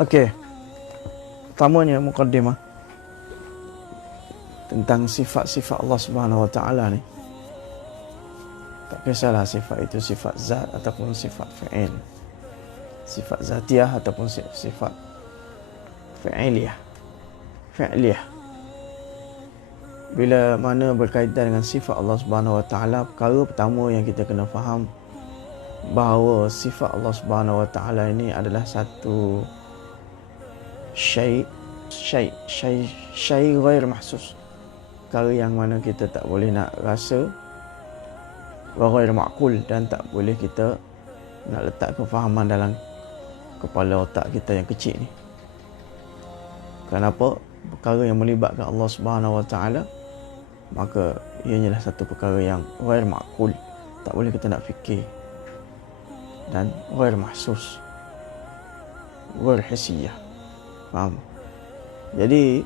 Okey, pertamanya mukaddimah tentang sifat-sifat Allah Subhanahu Wa Taala ni. Tak kisahlah sifat itu sifat zat ataupun sifat fi'il, sifat zatiah ataupun sifat fi'iliyah. Bila mana berkaitan dengan sifat Allah Subhanahu Wa Taala, perkara pertama yang kita kena faham bahawa sifat Allah Subhanahu Wa Taala ini adalah satu syai' ghair mahsus, perkara yang mana kita tak boleh nak rasa, wa ghair ma'qul, dan tak boleh kita nak letak kefahaman dalam kepala otak kita yang kecil ni. Kenapa? Perkara yang melibatkan Allah Subhanahu Wa Taala, maka ianya satu perkara yang ghair ma'qul, tak boleh kita nak fikir, dan ghair mahsus, ghair hissiyah. Faham? Jadi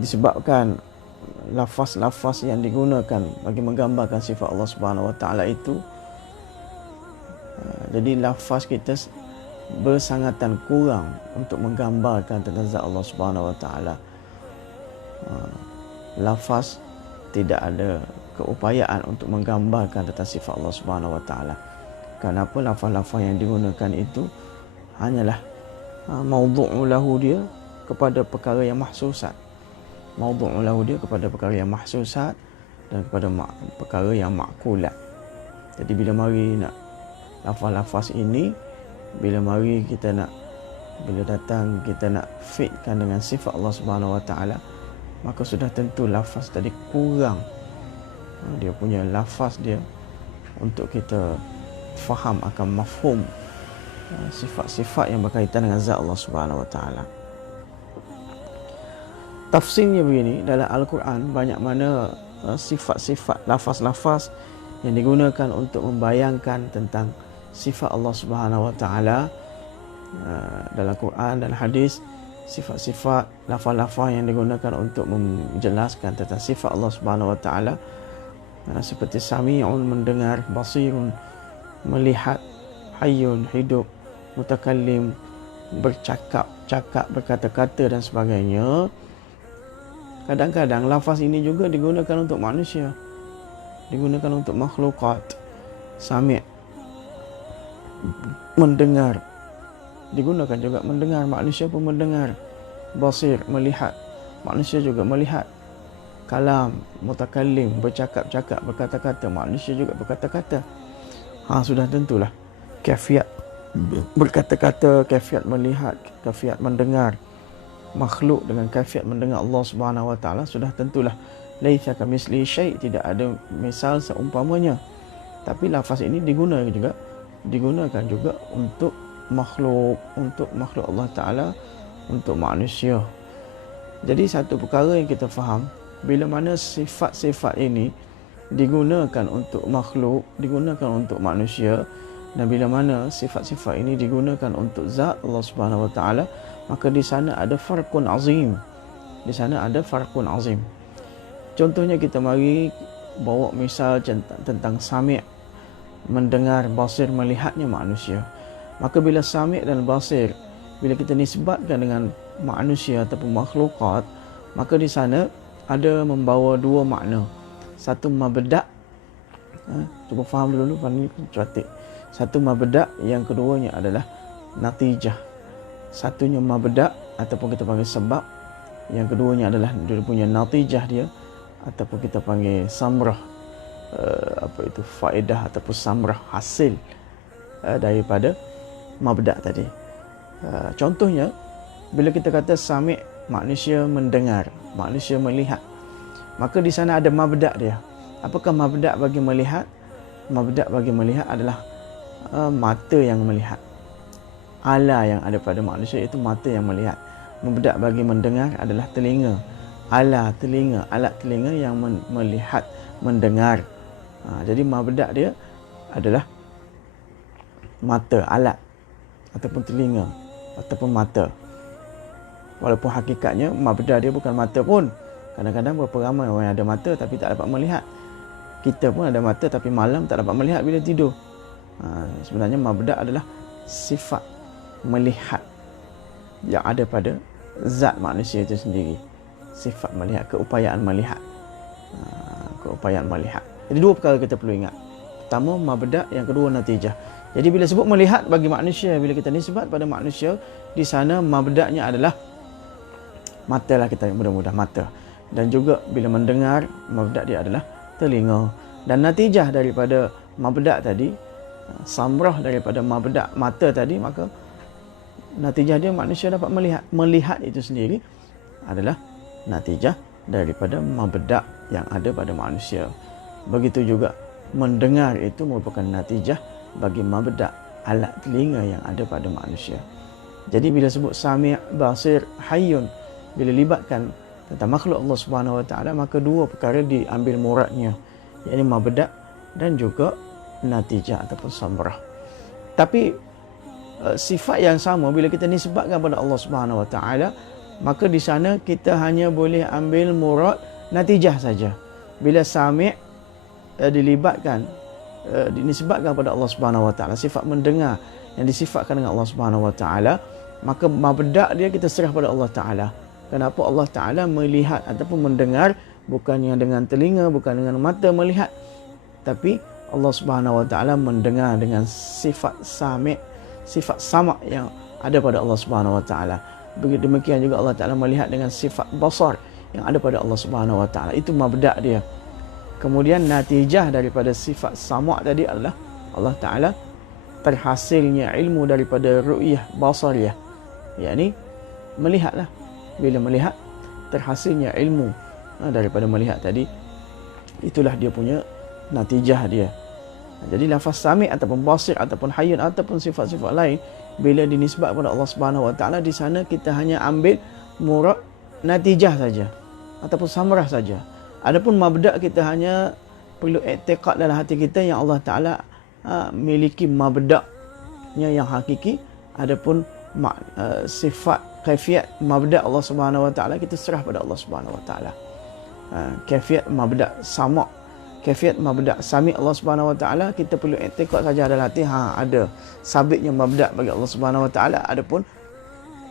disebabkan lafaz-lafaz yang digunakan bagi menggambarkan sifat Allah Subhanahu Wa Taala itu, jadi lafaz kita bersangatan kurang untuk menggambarkan tentang zat Allah Subhanahu Wa Taala. Lafaz tidak ada keupayaan untuk menggambarkan tentang sifat Allah Subhanahu Wa Taala. Kenapa? Lafaz-lafaz yang digunakan itu hanyalah maudhu'u lahu dia kepada perkara yang mahsusat. Maudhu'u lahu dia kepada perkara yang mahsusat dan kepada perkara yang ma'kulat. Jadi bila mari nak lafaz-lafaz ini, bila datang kita nak fitkan dengan sifat Allah Subhanahu Wa Taala, maka sudah tentu lafaz tadi kurang dia punya lafaz dia untuk kita faham akan mafhum sifat-sifat yang berkaitan dengan zat Allah Subhanahu Wa Taala. Tafsirnya begini, dalam Al-Quran banyak mana sifat-sifat, lafaz-lafaz yang digunakan untuk membayangkan tentang sifat Allah Subhanahu Wa Taala. Dalam Quran dan hadis, sifat-sifat, lafaz-lafaz yang digunakan untuk menjelaskan tentang sifat Allah Subhanahu Wa Taala, seperti sami'un, mendengar, basirun, melihat, hayyun, hidup, mutakallim, bercakap, berkata-kata dan sebagainya. Kadang-kadang lafaz ini juga digunakan untuk manusia, digunakan untuk makhlukat. Sami', mendengar, digunakan juga mendengar, manusia pun mendengar. Basir, melihat, manusia juga melihat. Kalam, mutakallim, bercakap-cakap, berkata-kata, manusia juga berkata-kata. Sudah tentulah kaifiat berkata-kata, kaifiat melihat, kaifiat mendengar makhluk dengan kaifiat mendengar Allah Subhanahu Wa Taala, sudah tentulah laisa kamitslihi syai', tidak ada misal seumpamanya. Tapi lafaz ini digunakan juga untuk makhluk Allah Taala, untuk manusia. Jadi satu perkara yang kita faham, bila mana sifat-sifat ini digunakan untuk makhluk, digunakan untuk manusia, dan bila mana sifat-sifat ini digunakan untuk zat Allah Subhanahu Wa Taala, maka di sana ada farqun azim. Di sana ada farqun azim. Contohnya kita mari bawa misal tentang sami', mendengar, basir, melihatnya manusia. Maka bila sami' dan basir, bila kita nisbatkan dengan manusia ataupun makhlukat, maka di sana ada membawa dua makna. Satu mabda', cuba faham dulu, pandai cantik. Satu mabda', yang keduanya adalah natijah. Satunya mabda' ataupun kita panggil sebab, yang keduanya adalah dia punya natijah dia, ataupun kita panggil samrah, faedah ataupun samrah, hasil daripada mabda' tadi. Contohnya, bila kita kata sami', manusia mendengar, manusia melihat, maka di sana ada mabda' dia. Apakah mabda' bagi melihat? Mabda' bagi melihat adalah mata yang melihat. Ala yang ada pada manusia itu mata yang melihat. Mabda' bagi mendengar adalah telinga. Alat telinga yang melihat, mendengar. Jadi mabda' dia adalah mata, alat, ataupun telinga, ataupun mata. Walaupun hakikatnya mabda' dia bukan mata pun. Kadang-kadang berapa ramai orang yang ada mata tapi tak dapat melihat. Kita pun ada mata tapi malam tak dapat melihat bila tidur. Sebenarnya mabda' adalah sifat melihat yang ada pada zat manusia itu sendiri. Sifat melihat, keupayaan melihat. Keupayaan melihat. Jadi dua perkara kita perlu ingat. Pertama mabda', yang kedua natijah. Jadi bila sebut melihat bagi manusia, bila kita nisbat pada manusia, di sana mabda'nya adalah mata lah, kita mudah-mudah mata. Dan juga bila mendengar, mabda' dia adalah telinga. Dan natijah daripada mabda' tadi, samrah daripada mabda' mata tadi, maka natijah dia manusia dapat melihat. Melihat itu sendiri adalah natijah daripada mabda' yang ada pada manusia. Begitu juga mendengar itu merupakan natijah bagi mabda' alat telinga yang ada pada manusia. Jadi bila sebut sami', basir, hayyun, bila libatkan tentang makhluk Allah Subhanahu Wa Taala, maka dua perkara diambil muradnya, iaitu mabda' dan juga natijah ataupun samrah. Tapi sifat yang sama bila kita nisbatkan pada Allah Subhanahu Wa Taala, maka di sana kita hanya boleh ambil murad natijah saja. Bila sami' dilibatkan, dinisbatkan pada Allah Subhanahu Wa Taala, sifat mendengar yang disifatkan dengan Allah Subhanahu Wa Taala, maka mabda' dia kita serah pada Allah Taala. Kenapa Allah Taala melihat ataupun mendengar, bukannya dengan telinga, bukan dengan mata melihat, tapi Allah Subhanahu Wa Taala mendengar dengan sifat sami', sifat sama' yang ada pada Allah Subhanahu Wa Taala. Begitu demikian juga Allah Taala melihat dengan sifat basar yang ada pada Allah Subhanahu Wa Taala. Itu mabda' dia. Kemudian natijah daripada sifat sama' tadi adalah Allah Taala terhasilnya ilmu daripada ru'yah basariyah, yakni melihatlah. Bila melihat, terhasilnya ilmu daripada melihat tadi, itulah dia punya natijah dia. Jadi lafaz sami' ataupun basir ataupun hayyun ataupun sifat-sifat lain, bila dinisbat kepada Allah Subhanahu Wa Taala, di sana kita hanya ambil murad natijah saja ataupun samrah saja. Adapun mabda' kita hanya perlu i'tiqad dalam hati kita yang Allah Taala miliki mabda'nya yang hakiki. Adapun sifat kaifiat mabda' Allah Subhanahu Wa Taala kita serah pada Allah Subhanahu Wa Taala. Kaifiat mabda' sama', kaifiat mabda' sami' Allah Subhanahu Wa Taala kita perlu i'tiqad saja dalam hati, ada sabitnya mabda' bagi Allah Subhanahu Wa Taala. Adapun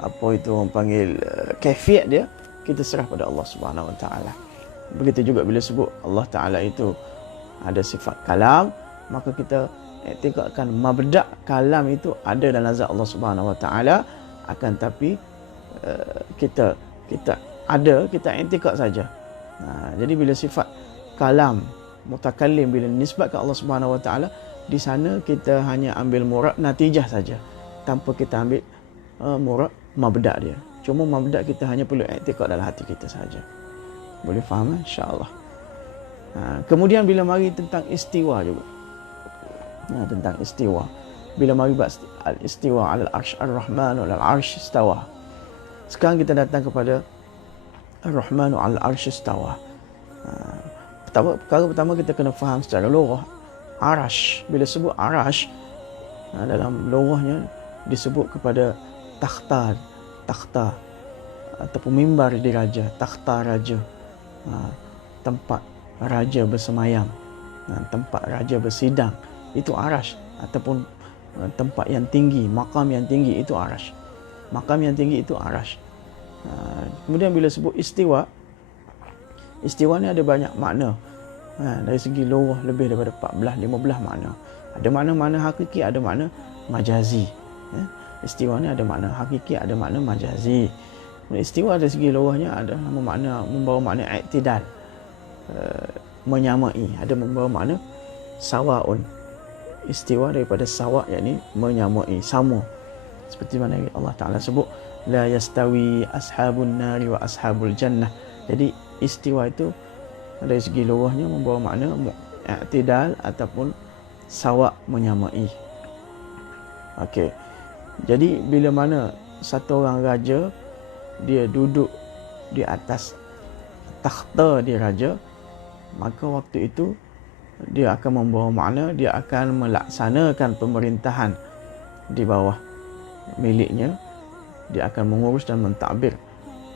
apa itu orang panggil kaifiat dia, kita serah pada Allah Subhanahu Wa Taala. Begitu juga bila sebut Allah Taala itu ada sifat kalam, maka kita i'tiqadkan mabda' kalam itu ada dalam zat Allah Subhanahu Wa Taala, akan tapi kita i'tiqad saja. Jadi bila sifat kalam, mutakallim, bila nisbat ke Allah Subhanahu Wa Taala, di sana kita hanya ambil murad natijah saja, tanpa kita ambil murad mabda' dia. Cuma mabda' kita hanya perlu i'tiqad dalam hati kita saja. Boleh faham, insya-Allah. Kemudian bila mari tentang istiwa juga. Tentang istiwa. Bila mari bahas al-istiwa 'alal arsy, ar-rahmanu 'alal arsy istawa. Sekarang kita datang kepada ar-rahmanu 'alal arsy istawa. Perkara pertama kita kena faham secara lughah arash. Bila sebut arash, dalam lughahnya disebut kepada takhta ataupun mimbar di raja, takhta raja, tempat raja bersemayam, tempat raja bersidang, itu arash. Ataupun tempat yang tinggi, makam yang tinggi, itu arash. Makam yang tinggi itu arash. Kemudian bila sebut istiwa, istiwa ni ada banyak makna. Dari segi lughah lebih daripada 14-15 makna. Ada makna-makna hakiki, ada makna majazi. Istiwa ni ada makna hakiki, ada makna majazi. Istiwa dari segi lughahnya ada membawa makna i'tidal, menyamai, ada membawa makna sawaun. Istiwa daripada sawa, yakni menyamai, sama. Seperti mana Allah Ta'ala sebut, la yastawi ashabun nari wa ashabul jannah. Jadi istiwa itu dari segi lughahnya membawa makna i'tidal ataupun sawa, menyamai. Okey. Jadi bila mana satu orang raja dia duduk di atas takhta di raja, maka waktu itu dia akan membawa makna dia akan melaksanakan pemerintahan di bawah miliknya. Dia akan mengurus dan mentadbir,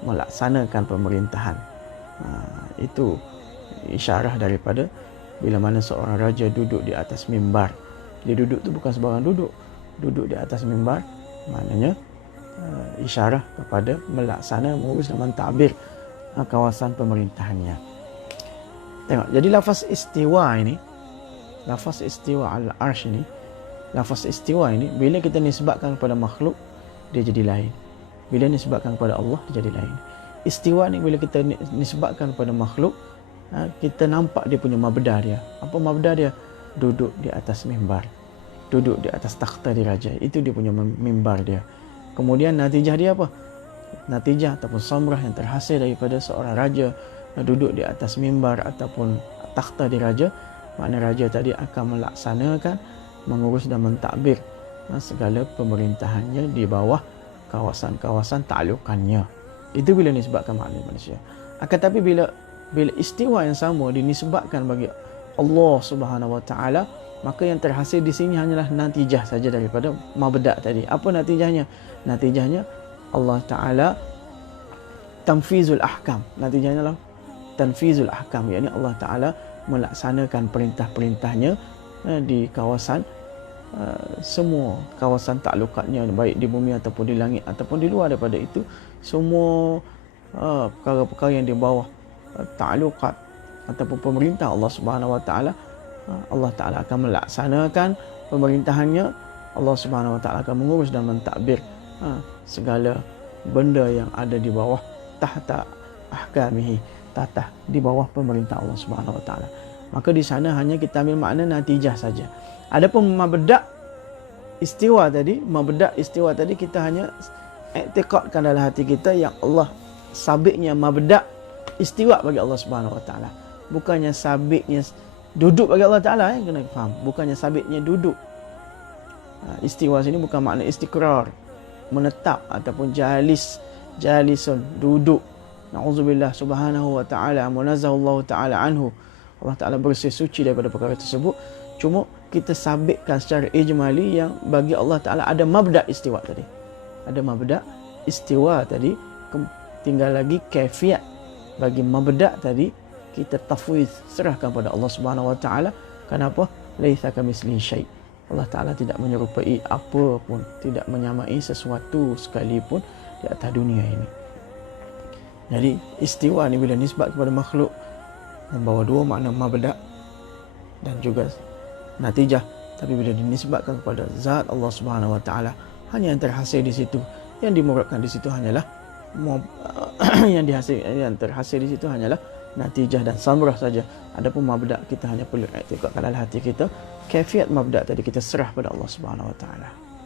melaksanakan pemerintahan. Itu isyarah daripada bila mana seorang raja duduk di atas mimbar. Dia duduk tu bukan sembarang duduk. Duduk di atas mimbar Maknanya isyarah kepada melaksana, mengurus dan mentadbir kawasan pemerintahannya. Tengok, jadi lafaz istiwa ini, lafaz istiwa al-arsh ini, lafaz istiwa ini bila kita nisbatkan kepada makhluk, dia jadi lain. Bila nisbatkan kepada Allah, dia jadi lain. Istiwa ni bila kita nisbatkan kepada makhluk, kita nampak dia punya mabda dia. Apa mabda dia? Duduk di atas mimbar, duduk di atas takhta diraja. Itu dia punya mimbar dia. Kemudian natijah dia apa? Natijah ataupun samrah yang terhasil daripada seorang raja duduk di atas mimbar ataupun takhta diraja, makna raja tadi akan melaksanakan, mengurus dan mentadbir segala pemerintahannya di bawah kawasan-kawasan taklukannya. Itu bila nisbatkan makna manusia. Akan tapi bila istiwa yang sama dinisbatkan bagi Allah Subhanahu Wa Taala, maka yang terhasil di sini hanyalah natijah saja daripada mabda' tadi. Apa natijahnya? Natijahnya Allah Taala tanfizul ahkam. Natijahnya lah tanfizul ahkam, yakni Allah Taala melaksanakan perintah-perintahnya di kawasan semua kawasan taklukatnya, baik di bumi ataupun di langit ataupun di luar daripada itu, semua perkara-perkara yang di bawah taklukat ataupun pemerintah Allah Subhanahu Wa Taala, Allah Taala akan melaksanakan pemerintahannya. Allah Subhanahu Wa Taala akan mengurus dan mentadbir segala benda yang ada di bawah tahta ahkamihi, di bawah pemerintah Allah Subhanahu Wa Taala. Maka di sana hanya kita ambil makna natijah saja. Adapun mabda' istiwa tadi kita hanya i'tiqadkan dalam hati kita yang Allah sabitnya mabda' istiwa bagi Allah Subhanahu Wa Taala. Bukannya sabitnya duduk bagi Allah Taala, kena faham. Bukannya sabitnya duduk. Istiwa sini bukan makna istiqrar, menetap ataupun jalisun, duduk. Na'udzubillah subhanahu wa ta'ala, munazzahullahu ta'ala anhu. Allah Ta'ala bersih suci daripada perkara tersebut. Cuma kita sabitkan secara ijmali yang bagi Allah Ta'ala ada mabda' istiwa tadi. Ada mabda' istiwa tadi. Tinggal lagi kaifiat bagi mabda' tadi kita tafwidz, serahkan pada Allah Subhanahu wa Ta'ala. Kenapa? Laisa kamitslihi syai'. Allah Ta'ala tidak menyerupai apa pun, tidak menyamai sesuatu sekalipun di atas dunia ini. Jadi istiwa ni bila nisbat kepada makhluk membawa dua makna mabda' dan juga natijah. Tapi bila dinisbatkan kepada zat Allah Subhanahu wa Ta'ala, hanya yang terhasil di situ, yang dimuradkan di situ hanyalah yang terhasil di situ hanyalah natijah dan samrah saja. Adapun mabda' kita hanya perlu i'tiqad dalam hati kita. Kaifiat mabda' tadi kita serah pada Allah Subhanahu wa Ta'ala.